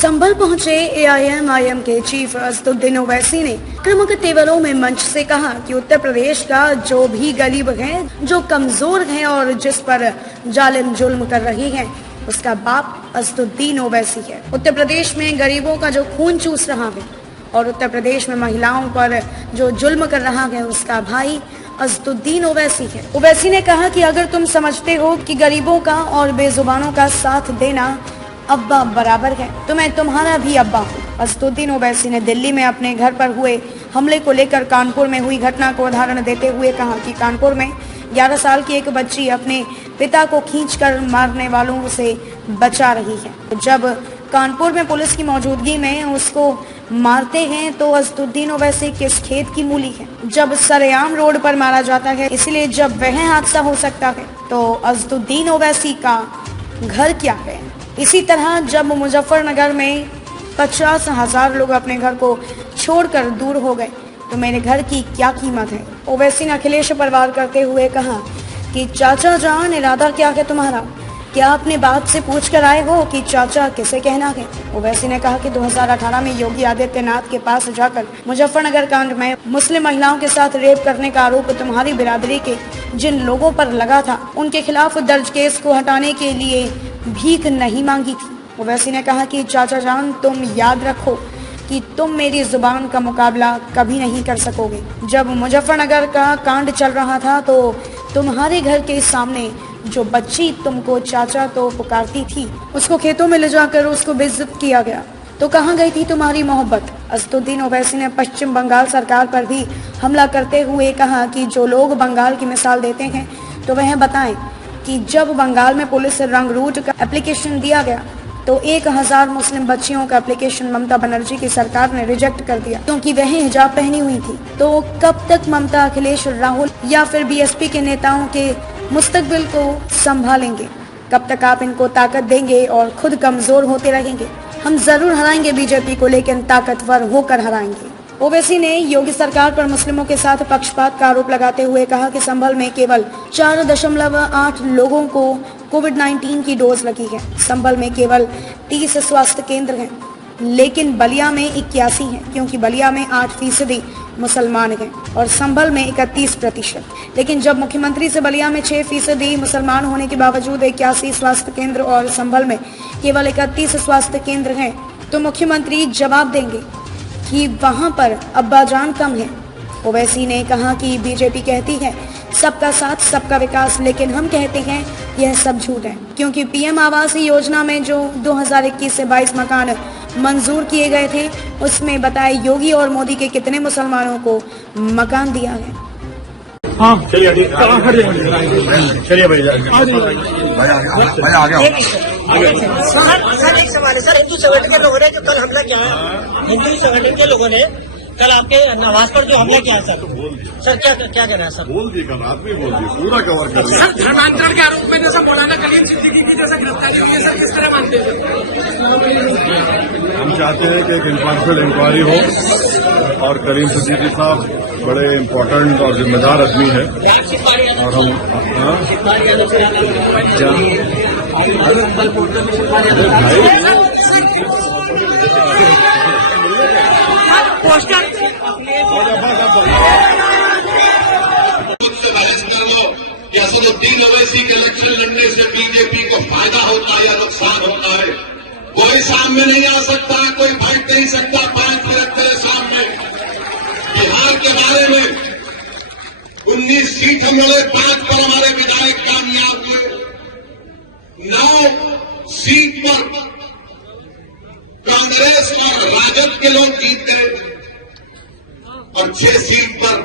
संभल पहुंचे AIM के chief Asaduddin Owaisi ने आक्रामक तेवरों में मंच से कहा कि उत्तर प्रदेश का जो भी गरीब है, जो कमजोर है और जिस पर जालिम जुल्म कर रही है, उसका बाप असदुद्दीन ओवैसी है। उत्तर प्रदेश में गरीबों का जो खून चूस रहा है और उत्तर प्रदेश में महिलाओं पर जो जुल्म कर रहा है, उसका भाई असदुद्दीन ओवैसी है। ओवैसी ने कहा कि अगर तुम समझते हो कि गरीबों का और बेजुबानों का साथ देना अब्बा बराबर है, तो मैं तुम्हारा भी अब्बा हूँ। असदुद्दीन ओवैसी ने दिल्ली में अपने घर पर हुए हमले को लेकर कानपुर में हुई घटना को उदाहरण देते हुए कहा कि कानपुर में 11 साल की एक बच्ची अपने पिता को खींचकर मारने वालों से बचा रही है। जब कानपुर में पुलिस की मौजूदगी में उसको मारते हैं तो असदुद्दीन ओवैसी किस खेत की मूली है। जब सरेआम रोड पर मारा जाता है, इसलिए जब वह हादसा हो सकता है तो असदुद्दीन ओवैसी का घर क्या है। इसी तरह जब मुजफ्फरनगर में 50,000 लोग अपने घर को छोड़कर दूर हो गए तो मेरे घर की क्या कीमत है। ओवैसी ने अखिलेश पर वार करते हुए कहा कि चाचा जान, इरादा क्या है तुम्हारा? क्या अपने बाप से पूछ कर आए हो कि चाचा किसे कहना है? ओवैसी ने कहा कि 2018 में योगी आदित्यनाथ के पास जाकर मुजफ्फरनगर कांड में मुस्लिम महिलाओं के साथ रेप करने का आरोप तुम्हारी बिरादरी के जिन लोगों पर लगा था, उनके खिलाफ दर्ज केस को हटाने के लिए भीख नहीं मांगी थी। ओवैसी ने कहा कि चाचा जान, तुम याद रखो कि तुम मेरी जुबान का मुकाबला कभी नहीं कर सकोगे। जब मुजफ्फरनगर का कांड चल रहा था तो तुम्हारे घर के सामने जो बच्ची तुमको चाचा तो पुकारती थी, उसको खेतों में ले जाकर उसको बेइज्जत किया गया, तो कहाँ गई थी तुम्हारी मोहब्बत? असदुद्दीन ओवैसी ने पश्चिम बंगाल सरकार पर भी हमला करते हुए कहा कि जो लोग बंगाल की मिसाल देते हैं तो वह बताएं कि जब बंगाल में पुलिस रंग रूट का एप्लीकेशन दिया गया तो 1000 मुस्लिम बच्चियों का एप्लीकेशन ममता बनर्जी की सरकार ने रिजेक्ट कर दिया क्योंकि वह हिजाब पहनी हुई थी। तो कब तक ममता, अखिलेश, राहुल या फिर BSP के नेताओं के मुस्तकबिल को संभालेंगे? कब तक आप इनको ताकत देंगे और खुद कमजोर होते रहेंगे? हम जरूर हराएंगे बीजेपी को, लेकिन ताकतवर होकर हराएंगे। ओवैसी ने योगी सरकार पर मुस्लिमों के साथ पक्षपात का आरोप लगाते हुए कहा कि संभल में केवल 4.8 लोगों को कोविड-19 की डोज लगी है। संभल में केवल 30 स्वास्थ्य केंद्र हैं, लेकिन बलिया में 81 हैं, क्योंकि बलिया में 8% मुसलमान हैं और संभल में 31%। लेकिन जब मुख्यमंत्री से बलिया में 6% मुसलमान होने के बावजूद 81 स्वास्थ्य केंद्र और संभल में केवल 31 स्वास्थ्य केंद्र हैं, तो मुख्यमंत्री जवाब देंगे कि वहां पर अब्बाजान कम है। ओवैसी ने कहा कि बीजेपी कहती है सबका साथ सबका विकास, लेकिन हम कहते हैं यह सब झूठ है, क्योंकि PM आवास योजना में जो 2021 से 22 मकान मंजूर किए गए थे, उसमें बताए योगी और मोदी के कितने मुसलमानों को मकान दिया है। हाँ चलिए चलिए भाई सर एक सवाल है सर, हिंदू संगठन के लोगों ने जो कल हमला किया है, हिंदू संगठन के लोगों ने कल आपके नवाज पर जो हमला किया है सर क्या कहना है सर? बोल दी कल आदमी बोल दी पूरा कवर कर दिया। सर धर्मांतरण के आरोप में जैसा मौलाना कलीम सिद्दीकी की जैसा गिरफ्तारी हुई है सर, किस तरह मानते हैं? हम चाहते हैं कि एक इम्पार्शियल इंक्वायरी हो और कलीम सिद्दीकी साहब बड़े इम्पोर्टेंट और जिम्मेदार आदमी है और हम पोस्टर बहस कर लो कि असदुद्दीन ओवैसी के इलेक्शन लड़ने से बीजेपी को फायदा होता है या नुकसान होता है। कोई सामने नहीं आ सकता, कोई बैठ नहीं सकता 5 मिनट तेरे सामने। बिहार के बारे में 19 सीट हम लड़े, 5 पर हमारे विधायक कामयाब हुए। 9 सीट पर कांग्रेस और राजद के लोग जीत गए और 6 सीट पर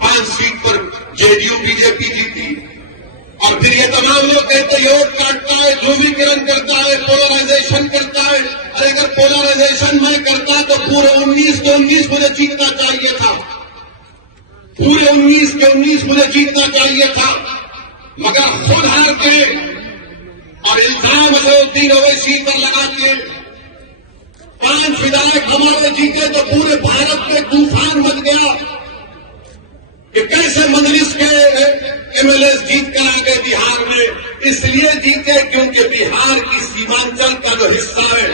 5 सीट पर जेडीयू बीजेपी जीती। और फिर ये तमाम लोग कहते वोट काटता है, ध्रुवीकरण करता है, पोलराइजेशन करता है। अरे अगर पोलराइजेशन मैं करता तो पूरे 19 के 19 मुझे जीतना चाहिए था, पूरे 19 के 19 मुझे जीतना चाहिए था, मगर खुद हार के और इल्जाम असदुद्दीन ओवैसी पर लगा के 5 विधायक हमारे जीते तो पूरे भारत में तूफान मच गया कि कैसे मजलिस के MLA जीत कर आ गए बिहार में। इसलिए जीते क्योंकि बिहार की सीमांचल का जो हिस्सा है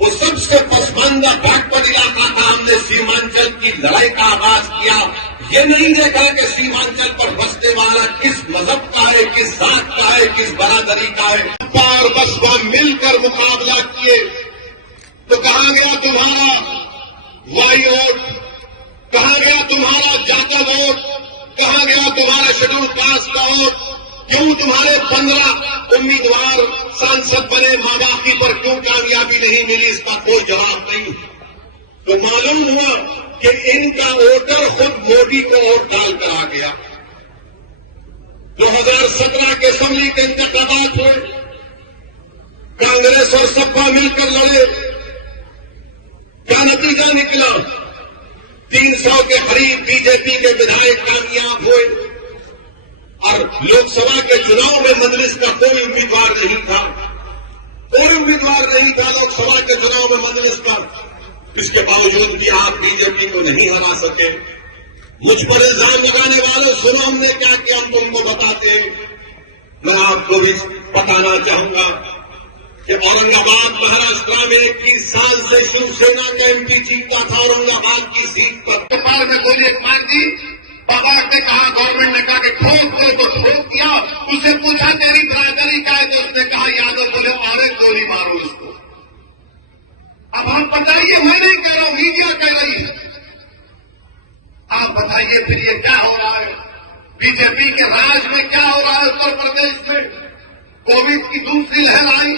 वो सबसे पसमानदा बैकवर्ड इलाका था। हमने सीमांचल की लड़ाई का आगाज किया। ये नहीं देखा कि सीमांचल पर बसने वाला किस मजहब का है, किस जात का है, किस बरादरी का है। और बसपा मिलकर मुकाबला किए तो कहां गया तुम्हारा वाई वोट, कहां गया तुम्हारा जाता वोट, कहां गया तुम्हारा शेड्यूल कास्ट का वोट? क्यों तुम्हारे 15 उम्मीदवार सांसद बने, मां बाकी पर क्यों कामयाबी नहीं मिली? इसका कोई जवाब नहीं। तो मालूम हुआ कि इनका वोटर खुद मोदी को वोट डालकर आ गया। 2017 के असेंबली के इंतखाबात हुए, कांग्रेस और सपा मिलकर लड़े। क्या नतीजा निकला? 300 के करीब बीजेपी के विधायक कामयाब हुए और लोकसभा के चुनाव में मजलिस का कोई उम्मीदवार नहीं था, कोई उम्मीदवार नहीं था लोकसभा के चुनाव में मजलिस का। इसके बावजूद कि आप बीजेपी को नहीं हरा सके। मुझ पर इल्जाम लगाने वालों, सुनो हमने क्या किया, हम तुमको बताते हैं। मैं आपको भी बताना चाहूंगा कि औरंगाबाद महाराष्ट्र में 21 साल से शिवसेना का एमपी जीता था औरंगाबाद की सीट पर। कपाल में गोली एक मार दी। बाबा ने कहा, गवर्नमेंट ने कहा कि ठोक दो तो ठोक दिया। उससे पूछा तेरी बरादरी का है, तो उसने कहा यादव। बोले अरे गोली मारो इसको। अब आप बताइए, मैं नहीं कह रहा हूं, मीडिया कह रही है। आप बताइए फिर ये क्या हो रहा है? बीजेपी के राज में क्या हो रहा है उत्तर प्रदेश में? कोविड की दूसरी लहर आई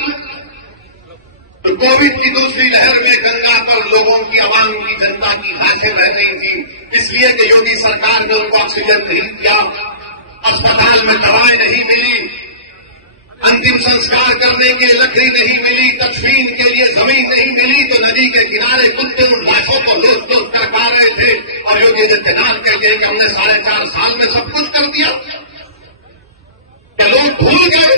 तो कोविड की दूसरी लहर में गंगा पर लोगों की, आवाम की, जनता की लाशें बह रही थी, इसलिए कि योगी सरकार ने उनको ऑक्सीजन नहीं दिया, अस्पताल में दवाएं नहीं मिली, अंतिम संस्कार करने के लिए लकड़ी नहीं मिली, तदफीन के लिए जमीन नहीं मिली, तो नदी के किनारे कुत्ते उन लाशों को लूट लूट कर खा रहे थे। और योगी आदित्यनाथ कहते हैं कि हमने 4.5 साल में सब कुछ कर दिया। क्या लोग भूल गए